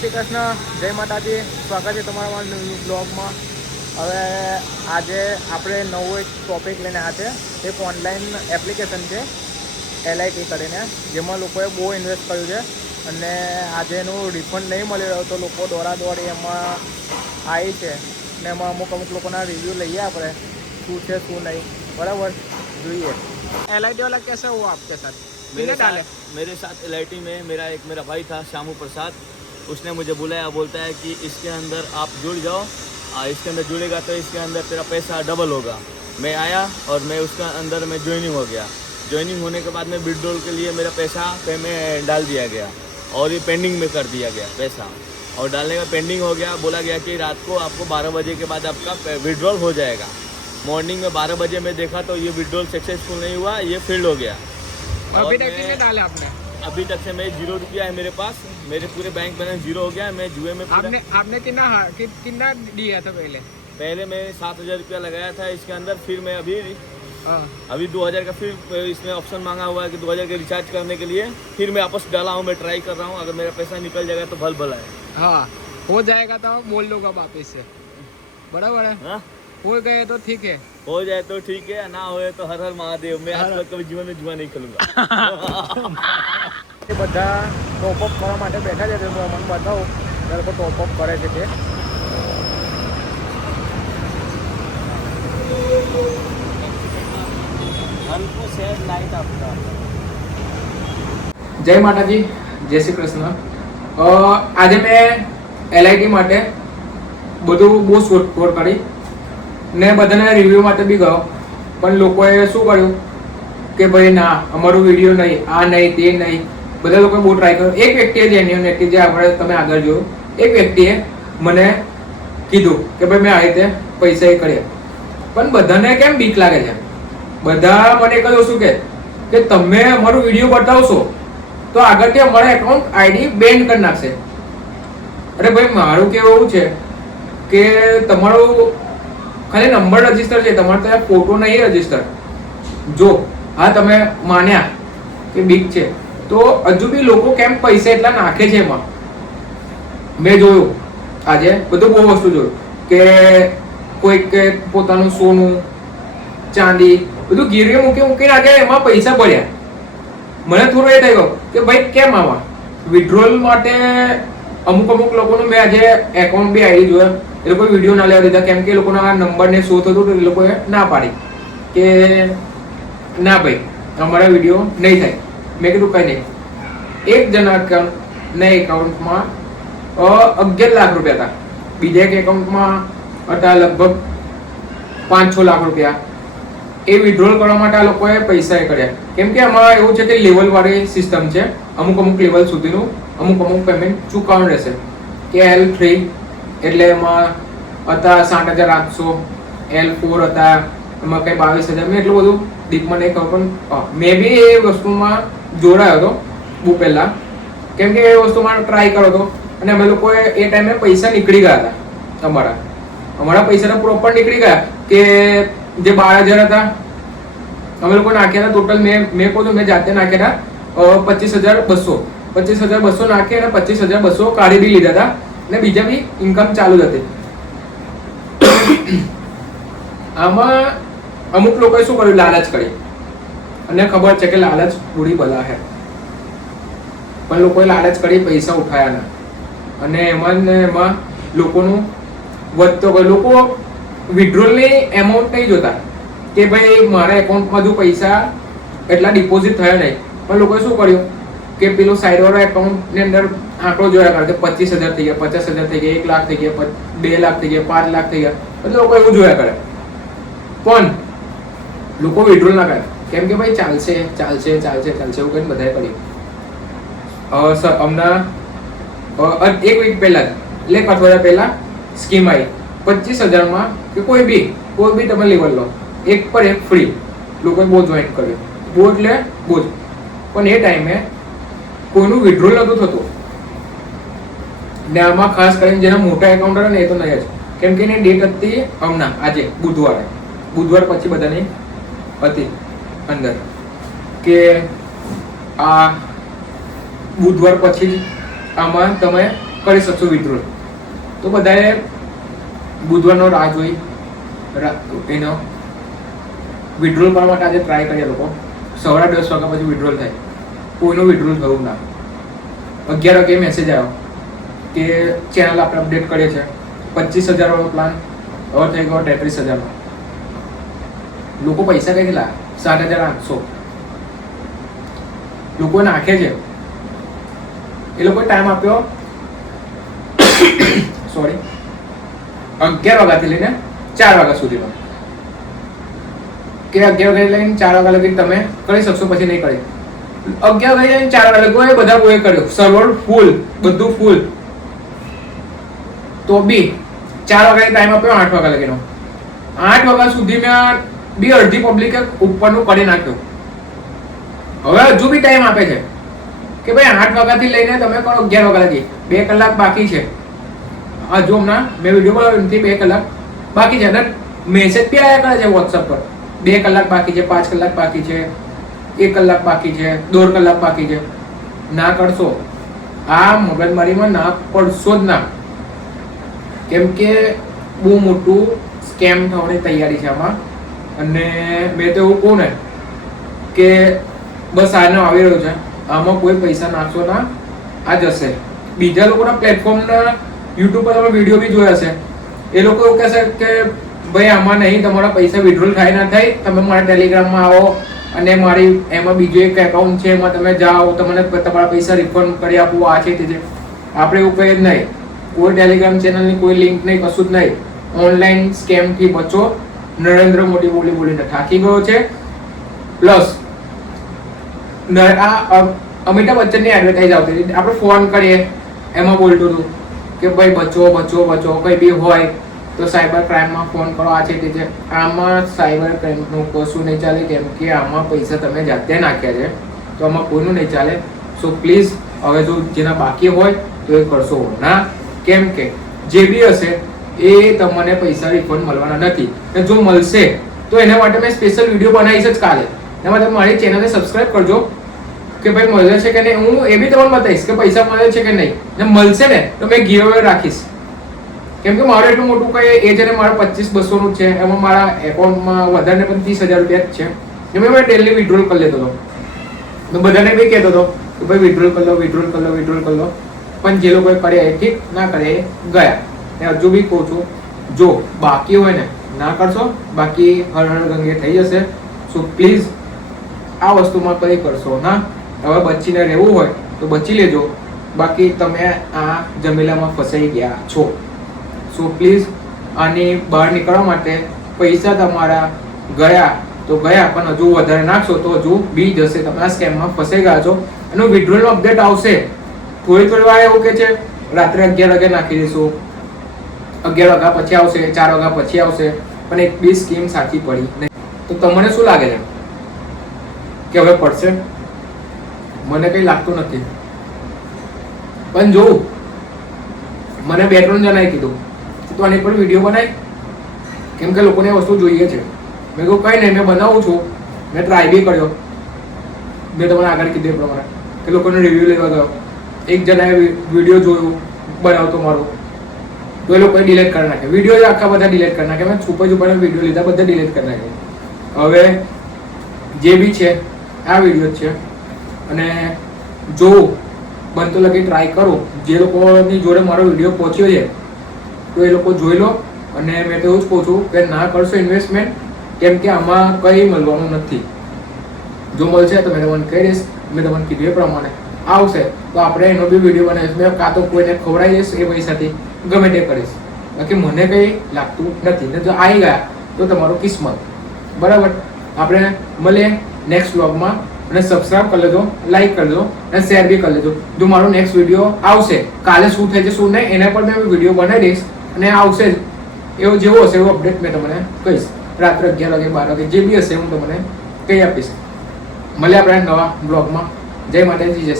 શ્રી કૃષ્ણ, જય માતાજી. સ્વાગત છે તમારા બ્લોગમાં. હવે આજે આપણે નવો એક ટોપિક લઈને આવ્યા છે. એક ઓનલાઈન એપ્લિકેશન છે LIT કરીને, જેમાં લોકોએ બહુ ઇન્વેસ્ટ કર્યું છે અને આજે એનું રિફંડ નહીં મળી રહ્યો, તો લોકો દોડી એમાં આવી છે ને એમાં અમુક લોકોના રિવ્યૂ લઈએ આપણે, શું છે શું નહીં. બરાબર, જોઈએ. LIT वाला कैसे हुआ आपके साथ? मेरे साथ LIT में मेरा भाई था श्यामू प्रसाद. उसने मुझे बुलाया, बोलता है कि इसके अंदर आप जुड़ जाओ, इसके अंदर जुड़ेगा तो इसके अंदर तेरा पैसा डबल होगा. मैं आया और मैं उसका अंदर में ज्वाइनिंग हो गया. ज्वाइनिंग होने के बाद में विड्रॉल के लिए मेरा पैसा में डाल दिया गया और ये पेंडिंग में कर दिया गया पैसा. और डालने का पेंडिंग हो गया, बोला गया कि रात को आपको 12 बजे के बाद आपका विड्रॉल हो जाएगा. मॉर्निंग में 12 बजे मैं देखा तो ये विड्रॉल सक्सेसफुल नहीं हुआ, ये फेल्ड हो गया. अभी तक कितने डाले आपने? अभी तक से मैं 0 रुपया है मेरे पास. मेरे पूरे बैंक बैलेंस 0 हो गया. मैं जुए में आपने कितना दिया था पहले मैं 7,000 रुपया लगाया था इसके अंदर. फिर मैं अभी 2,000 का फिर इसमें ऑप्शन मांगा हुआ है कि 2,000 का रिचार्ज करने के लिए फिर मैं वापस डाला हूँ. मैं ट्राई कर रहा हूँ, अगर मेरा पैसा निकल जाएगा तो भल भला है. हाँ, हो जाएगा तो बोल लो वापस से. बराबर है. हाँ, हो गए तो ठीक है, हो जाए तो ठीक है, ना हो तो हर हर महादेव. मैं आज तक कभी जीवन में जुआ नहीं खेलूंगा. એ બધા ટોપઅપ કરવા માટે બેઠા છે, તો મને બતાવો એ લોકો ટોપઅપ કરે છે તે. જય માતાજી, જય શ્રી કૃષ્ણ. આજે મેં LIT માટે બધું બહુ શોધખોળ કરી ને બધાના રિવ્યૂ માટે બી ગયો, પણ લોકોએ શું કર્યું કે ભાઈ ના, અમારું વિડીયો નહીં, આ નહીં, તે નહીં. બધા લોકોએ બહુ ટ્રાય કર્યો. એક વ્યક્તિએ જેન્યુઅન વ્યક્તિ, જે આપણે તમે આગળ જોયું, એક વ્યક્તિએ મને કીધું કે ભાઈ મેં આ રીતે પૈસા એ કર્યા. પણ બધાને કેમ બીક લાગે છે? બધા મને એક જ વસ્તુ કે તમે અમારું વિડીયો બતાવશો તો આગળથી અમારા એકાઉન્ટ ID બેન કરી નાખશે. અરે ભાઈ, મારું કેવું એવું છે કે તમારું ખાલી નંબર રજીસ્ટર છે, તમારે ત્યાં ફોટો નહીં રજીસ્ટર. જો હા તમે માન્યા કે બીક છે, તો હજુ બી લોકો કેમ પૈસા એટલા નાખે છે એમાં. મેં જોયું આજે બધું બહુ વસ્તુ જોયું કે કોઈક પોતાનું સોનું ચાંદી બધું ગીરવે મૂકી નાખે, એમાં પૈસા ભર્યા. મને થોડું એ થઈ ગયું કે ભાઈ કેમ આવા વિડ્રોલ માટે અમુક લોકોનું મેં આજે એકાઉન્ટ બી ID જોયા, એ લોકોએ વિડીયો ના લેવા દીધા, કેમ કે એ લોકોના નંબરને શો થતું તો એ લોકોએ ના પાડી કે ના ભાઈ અમારા વિડીયો નહીં થાય. મેં કીધું કંઈ નહીં. એક જણા એકાઉન્ટમાં 11 લાખ રૂપિયા હતા, બીજા એક એકાઉન્ટમાં હતા લગભગ 5-6 લાખ રૂપિયા. એ વિડ્રોલ કરવા માટે આ લોકોએ પૈસા કર્યા, કેમ કે આમાં એવું છે કે લેવલ વાળી સિસ્ટમ છે. અમુક લેવલ સુધીનું અમુક પેમેન્ટ ચૂકવવાનું રહેશે. કે L3 એટલે એમાં હતા 60,800, L4 હતા એમાં કંઈ 22,000. મેં એટલું બધું ડીપમાં નહીં ખબર, પણ મેં બી એ વસ્તુમાં જોડાયો હતો બહુ પહેલાં, કેમ કે એ વસ્તુમાં ટ્રાય કર્યો હતો. અને અમે લોકોએ એ ટાઈમે પૈસા નીકળી ગયા હતા. અમારા પૈસા પ્રોપર નીકળી ગયા કે જે 12,000 હતા અમે લોકો નાખ્યા હતા ટોટલ. મેં કહું છું, મેં જાતે નાખ્યા હતા 25,200 નાખી અને 25,200 કાઢી બી લીધા હતા અને બીજા બી ઇન્કમ ચાલુ જ હતી. આમાં અમુક લોકોએ શું કર્યું, લાલચ કરી. અને ખબર છે કે લાલચ બુરી બલા હે, પણ લોકોએ લાલચ કરી, પૈસા ઉઠાયા ના. અને એમાં લોકોનું વધતો ગયો. લોકો વિડ્રોલની એમાઉન્ટ નહીં જોતા કે ભાઈ મારા એકાઉન્ટમાં હજુ પૈસા એટલા ડિપોઝિટ થયા નહીં, પણ લોકોએ શું કર્યું કે પેલું સાઈડવાળા એકાઉન્ટની અંદર આંકડો જોયા કરે કે 25,000 થઈ ગયા, 50,000 થઈ ગયા, 1 લાખ થઈ ગયા, 2 લાખ થઈ ગયા, 5 લાખ થઈ ગયા. એટલે લોકો એવું જોયા કરે, પણ લોકો વિડ્રોલ ના કરે, કેમ કે ભાઈ ચાલશે એવું કહીને બધાએ કર્યું. હમણાં એક વીક પહેલા એટલે એક અઠવાડિયા પહેલા સ્કીમ આવી 25,000માં કે કોઈ બી તમે લેવલ લો, એક પર એક ફ્રી. લોકોએ બહુ જોઈન કર્યું, બહુ એટલે બહુ જ. પણ એ ટાઈમે કોઈનું વિડ્રોલ નહોતું થતું. ને આમાં ખાસ કરીને જેના મોટા એકાઉન્ટ હતા ને એ તો નહીં જ, કેમ કે એની ડેટ હતી હમણાં આજે બુધવાર પછી બધાની હતી અંદર કે આ બુધવાર પછી જ આમાં તમે કરી શકશો વિથડ્રોલ. તો બધાએ બુધવારનો રાહ જોઈ એનો વિથડ્રોલ કરવા માટે આજે ટ્રાય કરીએ લોકો. 10:30 વાગ્યા પછી વિથડ્રોલ થાય. કોઈનો વિથડ્રોલ થયું ના. 11 વાગે મેસેજ આવ્યો કે ચેનલ આપણે અપડેટ કરીએ છીએ. 25,000 વાળો પ્લાન હવે થઈ ગયો 33,000 માં. લોકો પૈસા કઈ કેટલા 7,800 લોકો નાખે છે. એ લોકો ટાઈમ આપ્યો સોરી 11 વાગ્યાથી લઈને 4 વાગ્યા સુધીમાં કે 11 વાગ્યા લઈને 4 વાગ્યા લગી તમે કરી શકશો, પછી નહીં કરી. 11 વાગ્યા લઈને 4 વાગ્યા લગી બધા કોઈ કર્યો, સર્વર ફૂલ, બધું ફૂલ. તો બી 4 વાગ્યાનો ટાઈમ આપ્યો 8 વાગ્યા લગીનો. 8 વાગ્યા સુધીમાં બી અડધી પબ્લિકે ઉપરનું કરી નાખ્યું. હવે હજુ બી ટાઈમ આપે છે કે ભાઈ 8 વાગ્યાથી લઈને તમે કરો 11 વાગ્યા લગી 2 કલાક બાકી છે. હજુ હમણાં મેં વિડીયો બનાવ્યો એનાથી 2 કલાક બાકી છે. અને મેસેજ બી આવ્યા કરે છે વોટ્સઅપ પર 2 કલાક બાકી છે, 5 કલાક બાકી છે, 1 કલાક બાકી છે, 1.5 કલાક બાકી છે. ના કરશો, આ મગજમારીમાં ના પડશો જ ના. કેમ કે બહુ મોટું સ્કેમ થવાની તૈયારી છે આમાં. અને મેં તો એવું કહું ને કે બસ આનો આવી રહ્યો છે, આમાં કોઈ પૈસા નાખશો ના, આ જશે. બીજા લોકોના પ્લેટફોર્મના યુટ્યુબ પર તમે વિડીયો બી જોયા હશે. એ લોકો એવું કહેશે કે ભાઈ આમાં નહીં, તમારા પૈસા વિડ્રોલ થાય ના થાય, તમે મારા ટેલિગ્રામમાં આવો અને મારી એમાં બીજું એક એકાઉન્ટ છે, એમાં તમે જાઓ, તમને તમારા પૈસા રિફંડ કરી આપું, આ છે તે છે. આપણે એવું કંઈ જ નહીં. કોઈ ટેલિગ્રામ ચેનલની કોઈ લિંક નહીં, કશું જ નહીં. ઓનલાઈન સ્કેમથી બચો. નરેન્દ્ર મોદી બોલીને થાકી ગયો છે. પ્લસ અમિતાભ બચ્ચનની એડવર્ટાઇઝ આવતી હતી, આપણે ફોન કરીએ એમાં બોલતું હતું કે ભાઈ બચો બચો બચો, કંઈ બી હોય તો સાયબર ક્રાઇમમાં ફોન કરો, આ છે તે છે. આમાં સાયબર ક્રાઇમનું કશું નહીં ચાલે, કેમ કે આમાં પૈસા તમે જાતે નાખ્યા છે, તો આમાં કોઈનું નહીં ચાલે. સો પ્લીઝ હવે જો જેના બાકી હોય તો એ કરશો ના. કેમ કે જે બી હશે એ તમને પૈસા રિફંડ મળવાના નથી. અને જો મળશે તો એના માટે મેં સ્પેશિયલ વિડીયો બનાવીશ જ કાલે. એના માટે મારી ચેનલને સબસ્ક્રાઇબ કરજો કે ભાઈ મળે છે કે નહીં. હું એ બી તમને બતાવીશ કે પૈસા મળે છે કે નહીં. ને મળશે ને તો મેં ગીવ રાખીશ. કેમ કે મારું એટલું મોટું કંઈ એ છે ને, મારે 25-200 નું છે. એમાં મારા એકાઉન્ટમાં વધારે પણ 30,000 રૂપિયા જ છે. એમાં મેં ડેલી વિડ્રોલ કરી લેતો હતો. મેં બધાને બી કહેતો હતો કે ભાઈ વિડ્રોલ કરી લો, વિડ્રોલ કરી લો, વિડ્રોલ કરી લો. પણ જે લોકોએ કર્યા એ ઠીક, ના કરે એ ગયા. ને હજુ બી કહું છું, જો બાકી હોય ને ના કરશો, બાકી હર હર ગંગે થઈ જશે. સો પ્લીઝ આ વસ્તુમાં કંઈ કરશો ના. હવે બચીને રહેવું હોય તો બચી લેજો, બાકી તમે આ જમેલામાં ફસાઈ ગયા છો. સો પ્લીઝ આની બહાર નીકળવા માટે પૈસા તમારા ગયા તો ગયા, પણ હજુ વધારે નાખશો તો હજુ બી જશે. તમે આ સ્કેમમાં ફસાઈ ગયા છો. એનું વિડ્રોલનો અપડેટ આવશે થોડી વાર. એવું કે છે રાત્રે 11 વાગે નાખી દઈશું, 11 વાગ્યા પછી આવશે, 4 વાગ્યા પછી આવશે, પણ એક બી સ્કીમ સાચી પડી નહીં. તો તમને શું લાગે છે કે હવે પડશે? મને કંઈ લાગતું નથી. પણ જો મને 2-3 જણાએ કીધું તો આની પર વિડીયો બનાવી, કેમ કે લોકોને વસ્તુ જોઈએ છે. મેં કહ્યું કંઈ નહીં, મેં બનાવું છું. મેં ટ્રાય બી કર્યો. મેં તમને આગળ કીધું એ પ્રમાણે કે લોકોને રિવ્યૂ લેવા ગયો. એક જણાએ વિડીયો જોયું બનાવતો મારો, તો એ લોકોએ ડિલીટ કરી નાખ્યા વિડીયો. આખા બધા ડિલીટ કરી નાખ્યા. મેં છુપા વિડીયો લીધા, બધા ડિલીટ કરી નાખ્યા. હવે જે બી છે આ વિડીયો છે. અને જો બનતો લગી ટ્રાય કરો. જે લોકોની જોડે મારો વિડીયો પહોંચ્યો છે તો એ લોકો જોઈ લો. અને મેં તો એવું જ કહું છું કે ના કરશો ઇન્વેસ્ટમેન્ટ, કેમ કે આમાં કંઈ મળવાનું નથી. જો મળશે તો મેં તમને કહી દઈશ. મેં તમને કીધું એ પ્રમાણે આવશે તો આપણે એનો બી વિડીયો બનાવીશ. મેં કાં તો કોઈને ખવડાવી દઈશ એ પૈસાથી, ગમે તે કરીશ. બાકી મને કંઈ લાગતું નથી. ને જો આવી ગયા તો તમારું કિસ્મત. બરાબર? આપણે મળીએ નેક્સ્ટ વ્લોગમાં. અને સબસ્ક્રાઇબ કરી લેજો, લાઈક કરજો અને શેર બી કરી લેજો. જો મારો નેક્સ્ટ વિડીયો આવશે કાલે શું થાય છે શું નહીં એના પર મેં વિડીયો બનાવી દઈશ. અને આવશે જ એવો જેવો હશે એવો અપડેટ મેં તમને કહીશ. રાત્રે 11 વાગે 12 વાગે જે બી હશે હું તમને કહી આપીશ. મળીએ આપણે નવા બ્લોગમાં. જય માતાજી, જય